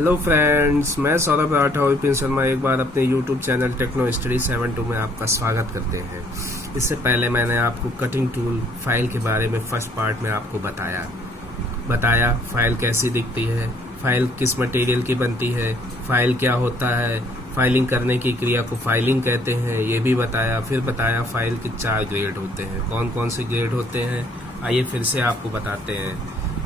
Hello friends, मैं सौरभ राठौर और विपिन शर्मा एक बार अपने यूट्यूब चैनल टेक्नो स्टडी 72 में आपका स्वागत करते हैं। इससे पहले मैंने आपको कटिंग टूल फाइल के बारे में फर्स्ट पार्ट में आपको बताया फाइल कैसी दिखती है, फाइल किस मटेरियल की बनती है, फाइल क्या होता है, फाइलिंग करने की क्रिया को फाइलिंग कहते हैं, ये भी बताया। फिर बताया फाइल के 4 ग्रेड होते हैं, कौन कौन से ग्रेड होते हैं आइए फिर से आपको बताते हैं।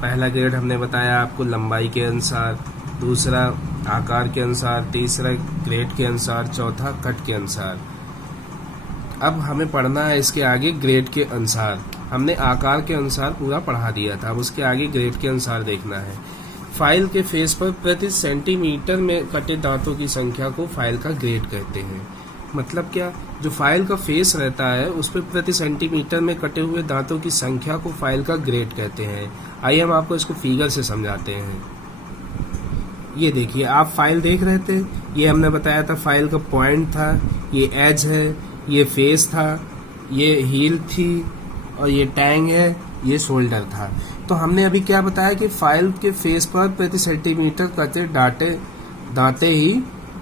पहला ग्रेड हमने बताया आपको लंबाई के अनुसार, दूसरा आकार के अनुसार, तीसरा ग्रेड के अनुसार, चौथा कट के अनुसार। अब हमें पढ़ना है इसके आगे ग्रेड के अनुसार। हमने आकार के अनुसार पूरा पढ़ा दिया था, अब उसके आगे ग्रेड के अनुसार देखना है। फाइल के फेस पर प्रति सेंटीमीटर में कटे दांतों की संख्या को फाइल का ग्रेड कहते हैं। मतलब क्या, जो फाइल का फेस रहता है उस पर प्रति सेंटीमीटर में कटे हुए दांतों की संख्या को फाइल का ग्रेड कहते हैं। आइए हम आपको इसको फिगर से समझाते हैं। ये देखिए, आप फाइल देख रहे थे, ये हमने बताया था फाइल का पॉइंट था, ये एज है, ये फेस था, ये हील थी और ये टैंग है, ये शोल्डर था। तो हमने अभी क्या बताया कि फाइल के फेस पर प्रति सेंटीमीटर कटे दांते ही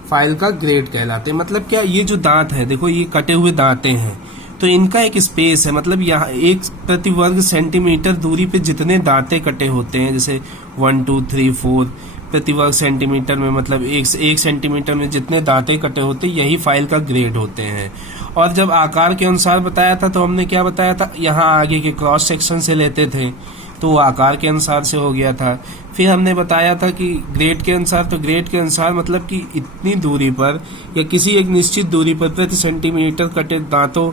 फाइल का ग्रेड कहलाते हैं। मतलब क्या, ये जो दांत है देखो, ये कटे हुए दांते हैं तो इनका एक स्पेस है, मतलब यहाँ 1 प्रति वर्ग सेंटीमीटर दूरी पे जितने दांते कटे होते हैं, जैसे 1 2 3 4 प्रति वर्ग सेंटीमीटर में, मतलब 1 सेंटीमीटर में जितने दांते कटे होते हैं यही फाइल का ग्रेड होते हैं। और जब आकार के अनुसार बताया था तो हमने क्या बताया था, यहाँ आगे के क्रॉस सेक्शन से लेते थे तो वो आकार के अनुसार से हो गया था। फिर हमने बताया था कि ग्रेड के अनुसार, तो ग्रेड के अनुसार मतलब कि इतनी दूरी पर या किसी एक निश्चित दूरी पर प्रति सेंटीमीटर कटे दांतों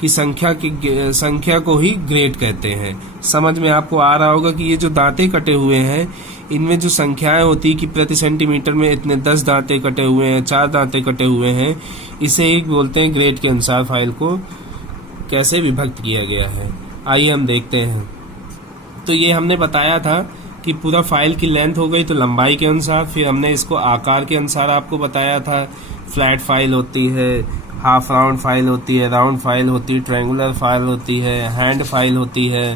की संख्या को ही ग्रेड कहते हैं। समझ में आपको आ रहा होगा कि ये जो दांते कटे हुए हैं इनमें जो संख्याएं होती है कि प्रति सेंटीमीटर में इतने 10 दांते कटे हुए हैं, 4 दांते कटे हुए हैं, इसे ही बोलते हैं ग्रेड के अनुसार फाइल को कैसे विभक्त किया गया है। आइए हम देखते हैं। तो ये हमने बताया था कि पूरा फाइल की लेंथ हो गई तो लंबाई के अनुसार, फिर हमने इसको आकार के अनुसार आपको बताया था। फ्लैट फाइल होती है, हाफ राउंड फाइल होती है, राउंड फाइल होती है, ट्रायंगुलर फाइल होती है, हैंड फाइल होती है,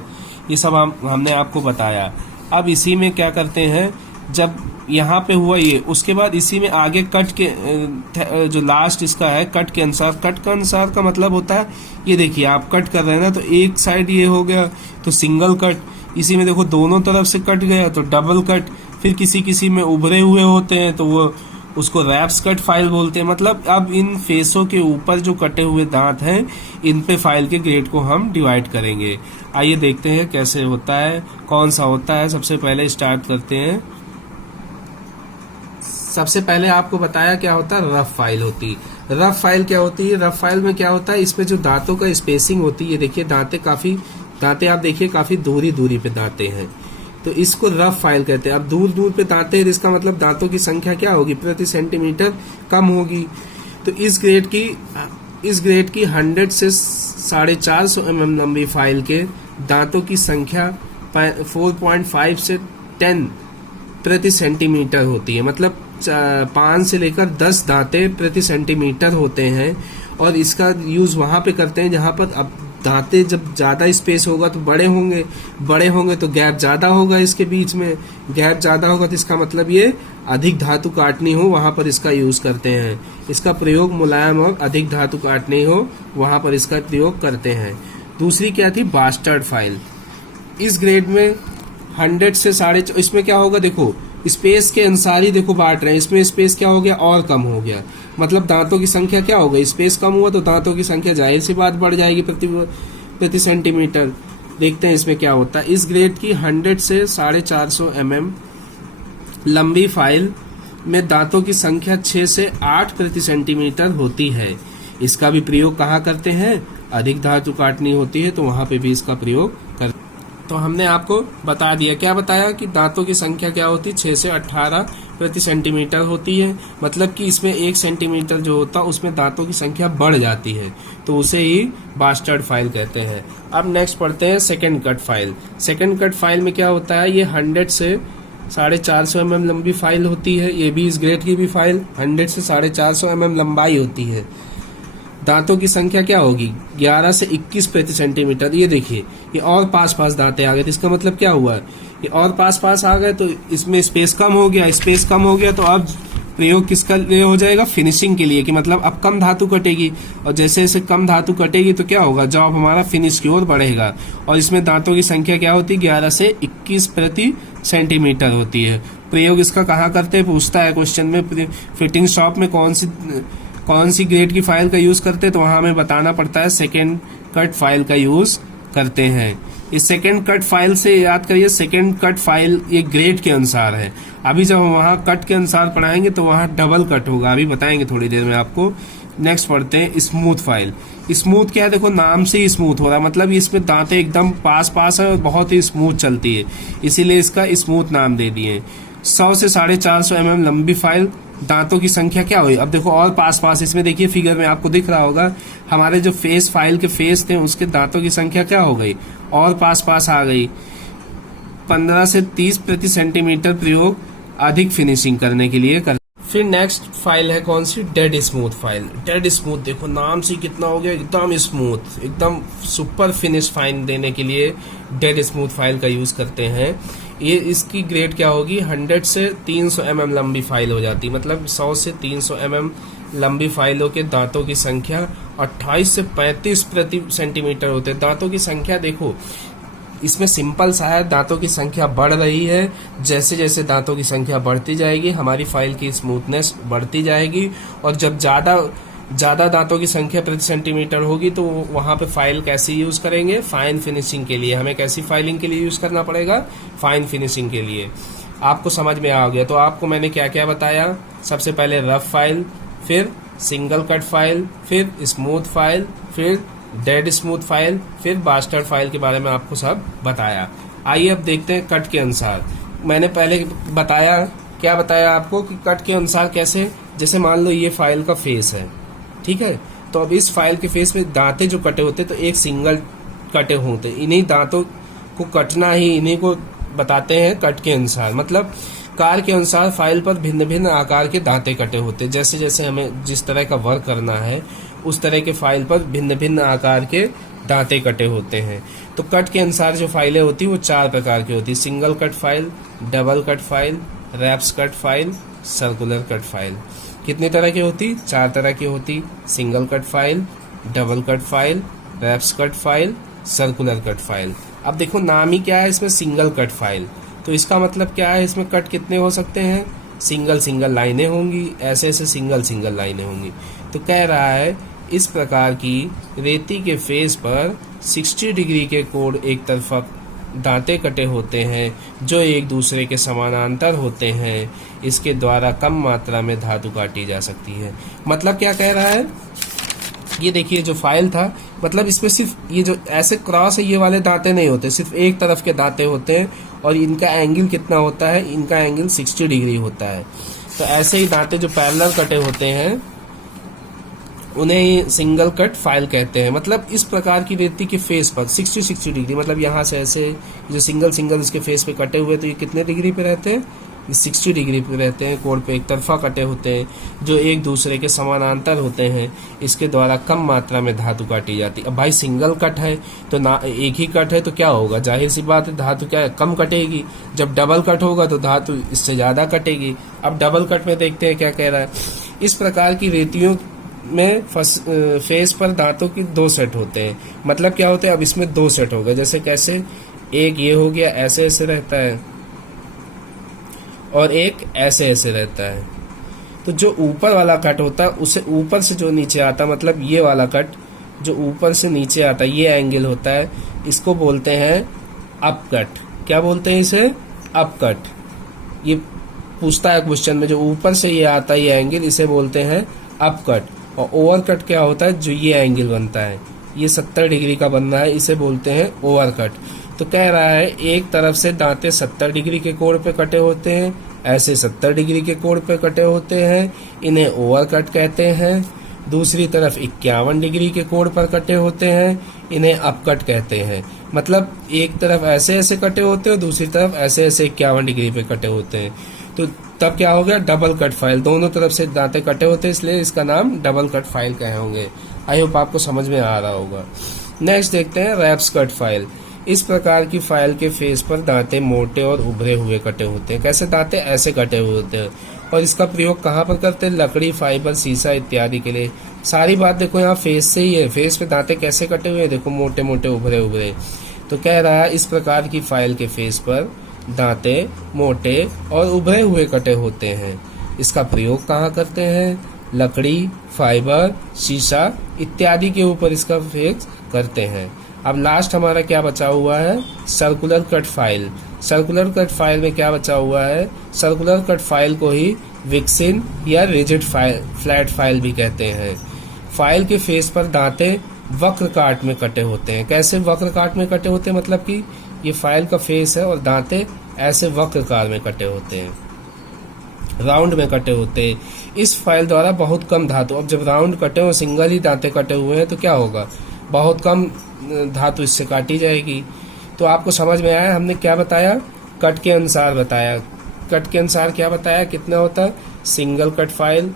ये सब हमने आपको बताया। अब इसी में क्या करते हैं, जब यहाँ पे हुआ ये, उसके बाद इसी में आगे कट के जो लास्ट इसका है कट के अनुसार। कट के अनुसार का मतलब होता है, ये देखिए आप कट कर रहे हैं ना, तो एक साइड ये हो गया तो सिंगल कट, इसी में देखो दोनों तरफ से कट गया तो डबल कट, फिर किसी में उभरे हुए होते हैं तो वो उसको रैप्स कट फाइल बोलते हैं। मतलब अब इन फेसों के ऊपर जो कटे हुए दांत हैं इन पे फाइल के ग्रेड को हम डिवाइड करेंगे। आइए देखते हैं कैसे होता है, कौन सा होता है। सबसे पहले स्टार्ट करते हैं। सबसे पहले आपको बताया क्या होता है, रफ फाइल होती है। रफ फाइल क्या होती है, रफ फाइल में क्या होता है, इसमें जो दांतों का स्पेसिंग होती है, देखिए दांते आप देखिए काफी दूरी पे दांते हैं, तो इसको रफ फाइल कहते हैं। अब दूर पे दांते हैं, इसका मतलब दांतों की संख्या क्या होगी, प्रति सेंटीमीटर कम होगी। तो इस ग्रेड की 100 से 450 mm लंबी फाइल के दांतों की संख्या 4.5 से 10 प्रति सेंटीमीटर होती है। मतलब 5 से लेकर 10 दांते प्रति सेंटीमीटर होते हैं। और इसका यूज वहां पे करते हैं जहां पर अब दांते जब ज्यादा स्पेस होगा तो बड़े होंगे तो गैप ज्यादा होगा, इसके बीच में गैप ज्यादा होगा तो इसका मतलब ये अधिक धातु काटनी हो वहां पर इसका यूज करते हैं। इसका प्रयोग मुलायम और अधिक धातु काटनी हो वहां पर इसका प्रयोग करते हैं। दूसरी क्या थी, बास्टर्ड फाइल। इस ग्रेड में 100 से 4.5, इसमें क्या होगा, देखो स्पेस के अनुसार ही देखो बांट रहे हैं। इसमें स्पेस क्या हो गया, और कम हो गया, मतलब दांतों की संख्या क्या हो गई, स्पेस कम हुआ तो दांतों की संख्या जाहिर सी बात बढ़ जाएगी प्रति सेंटीमीटर। देखते हैं इसमें क्या होता है। इस ग्रेड की 100 से 450 mm लंबी फाइल में दांतों की संख्या 6 से 8 प्रति सेंटीमीटर होती है। इसका भी प्रयोग कहाँ करते हैं, अधिक धातु काटनी होती है तो वहां पे भी इसका प्रयोग करते हैं। तो हमने आपको बता दिया, क्या बताया कि दांतों की संख्या क्या होती है, 6 से 18 प्रति सेंटीमीटर होती है। मतलब कि इसमें 1 सेंटीमीटर जो होता है उसमें दांतों की संख्या बढ़ जाती है, तो उसे ही बास्टर्ड फाइल कहते हैं। अब नेक्स्ट पढ़ते हैं second cut file. Second cut file में क्या होता है, ये 100 से 450 mm लंबी फाइल होती है। ये भी इस ग्रेड की भी फाइल 100 से 450 mm लंबाई होती है। दांतों की संख्या क्या होगी 11 से 21 प्रति सेंटीमीटर। ये देखिए ये और पास पास दांतें आ गए, तो इसका मतलब क्या हुआ, ये और पास पास आ गए तो इसमें स्पेस कम हो गया, स्पेस कम हो गया तो अब प्रयोग किसका लिए हो जाएगा, फिनिशिंग के लिए, कि मतलब अब कम धातु कटेगी, और जैसे जैसे कम धातु कटेगी तो क्या होगा, जॉब हमारा फिनिश की ओर बढ़ेगा। और इसमें दांतों की संख्या क्या होती है 11 से 21 प्रति सेंटीमीटर होती है। प्रयोग इसका कहाँ करते हैं, पूछता है क्वेश्चन में, फिटिंग शॉप में कौन सी ग्रेड की फाइल का यूज करते हैं, तो वहां हमें बताना पड़ता है सेकेंड कट फाइल का यूज करते हैं। इस सेकेंड कट फाइल से याद करिए, सेकेंड कट फाइल ये ग्रेड के अनुसार है। अभी जब हम वहां कट के अनुसार पढ़ाएंगे तो वहां डबल कट होगा, अभी बताएंगे थोड़ी देर में आपको। नेक्स्ट पढ़ते हैं स्मूथ फाइल। स्मूथ क्या है, देखो नाम से ही स्मूथ हो रहा है, मतलब इसमें दांतें एकदम पास पास है और बहुत ही स्मूथ चलती है, इसीलिए इसका स्मूथ नाम दे दिए। 100 से 450 mm लंबी फाइल, दांतों की संख्या क्या हुई, अब देखो और पास पास, इसमें देखिए फिगर में आपको दिख रहा होगा हमारे जो फेस फाइल के फेस थे उसके दांतों की संख्या क्या हो गई, और पास पास आ गई। 15 से 30 प्रति सेंटीमीटर प्रयोग अधिक फिनिशिंग करने के लिए कर। फिर नेक्स्ट फाइल है कौन सी, dead smooth file. Dead smooth देखो नाम से कितना हो गया, एकदम स्मूथ, एकदम सुपर फिनिश फाइन देने के लिए डेड स्मूथ फाइल का यूज करते हैं। ये इसकी ग्रेड क्या होगी, 100 से 300 mm लंबी फाइल हो जाती, मतलब 100 से 300 mm लंबी फाइलों के दांतों की संख्या 28 से 35 प्रति सेंटीमीटर होते हैं। दांतों की संख्या देखो इसमें सिंपल सा है, दांतों की संख्या बढ़ रही है, जैसे जैसे दांतों की संख्या बढ़ती जाएगी हमारी फाइल की स्मूथनेस बढ़ती जाएगी, और जब ज्यादा दांतों की संख्या प्रति सेंटीमीटर होगी तो वहां पे फाइल कैसी यूज करेंगे, फाइन फिनिशिंग के लिए। हमें कैसी फाइलिंग के लिए यूज करना पड़ेगा, फाइन फिनिशिंग के लिए। आपको समझ में आ गया, तो आपको मैंने क्या क्या बताया, सबसे पहले रफ फाइल, फिर सिंगल कट फाइल, फिर स्मूथ फाइल, फिर डेड स्मूथ फाइल, फिर बास्टर्ड फाइल के बारे में आपको सब बताया। आइए अब देखते हैं कट के अनुसार। मैंने पहले बताया, क्या बताया आपको कि कट के अनुसार कैसे, जैसे मान लो ये फाइल का फेस है, ठीक है, तो अब इस फाइल के फेस में दांते जो कटे होते तो एक सिंगल कटे होते, इन्हीं दांतों को कटना ही, इन्हीं को बताते हैं कट के अनुसार। मतलब कार के अनुसार फाइल पर भिन्न भिन्न आकार के दांते कटे होते, जैसे जैसे हमें जिस तरह का वर्क करना है उस तरह के फाइल पर भिन्न भिन्न आकार के दांते कटे होते हैं। तो कट के अनुसार जो फाइलें होती वो 4 प्रकार की होती, single cut file, double cut file, रैप्स cut file, circular cut file. कितनी तरह की होती, 4 तरह की होती, single cut file, double cut file, रैप्स cut file, circular cut file. अब देखो नाम ही क्या है इसमें, सिंगल कट फाइल, तो इसका मतलब क्या है, इसमें कट कितने हो सकते हैं, सिंगल सिंगल लाइनें होंगी, ऐसे ऐसे सिंगल सिंगल लाइनें होंगी। तो कह रहा है इस प्रकार की रेती के फेस पर 60 डिग्री के कोण एक तरफा दांते कटे होते हैं जो एक दूसरे के समानांतर होते हैं, इसके द्वारा कम मात्रा में धातु काटी जा सकती है। मतलब क्या कह रहा है, ये देखिए जो फाइल था, मतलब इसमें सिर्फ ये जो ऐसे क्रॉस है ये वाले दांते नहीं होते, सिर्फ एक तरफ के दांते होते हैं, और इनका एंगल कितना होता है, इनका एंगल 60 डिग्री होता है। तो ऐसे ही दांते जो पैरेलल कटे होते हैं उन्हें सिंगल कट फाइल कहते हैं। मतलब इस प्रकार की रेती के फेस पर 60 डिग्री, मतलब यहाँ से ऐसे जो सिंगल सिंगल इसके फेस पे कटे हुए, तो ये कितने डिग्री पे रहते हैं, 60 डिग्री पे रहते हैं, कोण पे एक तरफा कटे होते हैं जो एक दूसरे के समानांतर होते हैं, इसके द्वारा कम मात्रा में धातु काटी जाती है। अब भाई सिंगल कट है तो ना, एक ही कट है तो क्या होगा, जाहिर सी बात है धातु क्या है, कम कटेगी। जब डबल कट होगा तो धातु इससे ज्यादा कटेगी। अब डबल कट में देखते हैं क्या कह रहा है, इस प्रकार की रेतियों में फेस पर दांतों की 2 सेट होते हैं। मतलब क्या होते हैं, अब इसमें 2 सेट हो गए, जैसे कैसे, एक ये हो गया ऐसे ऐसे रहता है और एक ऐसे ऐसे रहता है। तो जो ऊपर वाला कट होता है उसे ऊपर से जो नीचे आता, मतलब ये वाला कट जो ऊपर से नीचे आता है, ये एंगल होता है, इसको बोलते हैं अप कट। क्या बोलते हैं इसे, अप कट। ये पूछता है क्वेश्चन में, जो ऊपर से ये आता है ये एंगल, इसे बोलते हैं अप कट। और ओवर कट क्या होता है, जो ये एंगल बनता है, ये 70 डिग्री का बन रहा है, इसे बोलते हैं ओवर कट। तो कह रहा है एक तरफ से दांते 70 डिग्री के कोण पे कटे होते हैं, ऐसे 70 डिग्री के कोण पे कटे होते हैं, इन्हें ओवर कट कहते हैं। दूसरी तरफ 51 डिग्री के कोण पर कटे होते हैं, इन्हें अप कट कहते हैं। मतलब एक तरफ ऐसे ऐसे कटे होते हैं, दूसरी तरफ ऐसे ऐसे 51 डिग्री पे कटे होते हैं। तो तब क्या हो गया, डबल कट फाइल। दोनों तरफ से दांते कटे होते हैं, इसलिए इसका नाम डबल कट फाइल कहे होंगे। आई होप आपको समझ में आ रहा होगा। नेक्स्ट देखते हैं रैप्स कट फाइल। इस प्रकार की फाइल के फेस पर दांते मोटे और उभरे हुए कटे होते हैं। कैसे दांते? ऐसे कटे हुए होते हैं। और इसका प्रयोग कहाँ पर करते हैं? लकड़ी, फाइबर, शीशा इत्यादि के लिए। सारी बात देखो यहाँ फेस से ही है। फेस पे दांते कैसे कटे हुए हैं? देखो मोटे मोटे उभरे उभरे। तो कह रहा है इस प्रकार की फाइल के फेस पर दांते मोटे और उभरे हुए कटे होते हैं। इसका प्रयोग कहाँ करते हैं? लकड़ी, फाइबर, शीशा इत्यादि के ऊपर इसका फेस करते हैं। अब लास्ट हमारा क्या बचा हुआ है? Circular cut file. Circular cut file में क्या बचा हुआ है? सर्कुलर कट फाइल को ही विक्सिन या रिजिड फाइल, फ्लैट फाइल भी कहते हैं। फाइल के फेस पर दांते वक्र काट में कटे होते हैं। कैसे वक्र काट में कटे होते हैं? मतलब कि ये फाइल का फेस है और दांते ऐसे वक्रकार में कटे होते हैं, राउंड में कटे होते हैं। इस फाइल द्वारा बहुत कम धातु, अब जब राउंड कटे हो, सिंगल ही दांते कटे हुए हैं तो क्या होगा? बहुत कम धातु इससे काटी जाएगी। तो आपको समझ में आया हमने क्या बताया? कट के अनुसार बताया। कट के अनुसार क्या बताया? कितना होता है? Single cut file,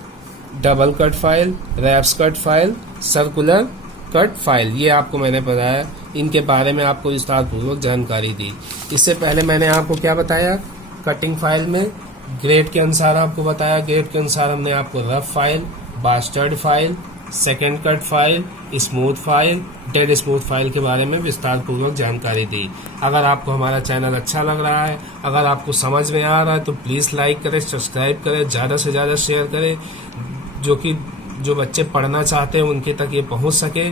double cut file, रैप्स cut file, circular cut file, ये आपको मैंने बताया। इनके बारे में आपको विस्तार पूर्वक जानकारी दी। इससे पहले मैंने आपको क्या बताया? कटिंग फाइल में ग्रेड के अनुसार आपको बताया। ग्रेड के अनुसार हमने आपको rough file, bastard file, second cut file, smooth file, dead smooth file के बारे में विस्तार पूर्वक जानकारी दी। अगर आपको हमारा चैनल अच्छा लग रहा है, अगर आपको समझ में आ रहा है तो प्लीज़ लाइक करें, सब्सक्राइब करें, ज़्यादा से ज़्यादा शेयर करें, जो बच्चे पढ़ना चाहते हैं उनके तक ये पहुंच सके।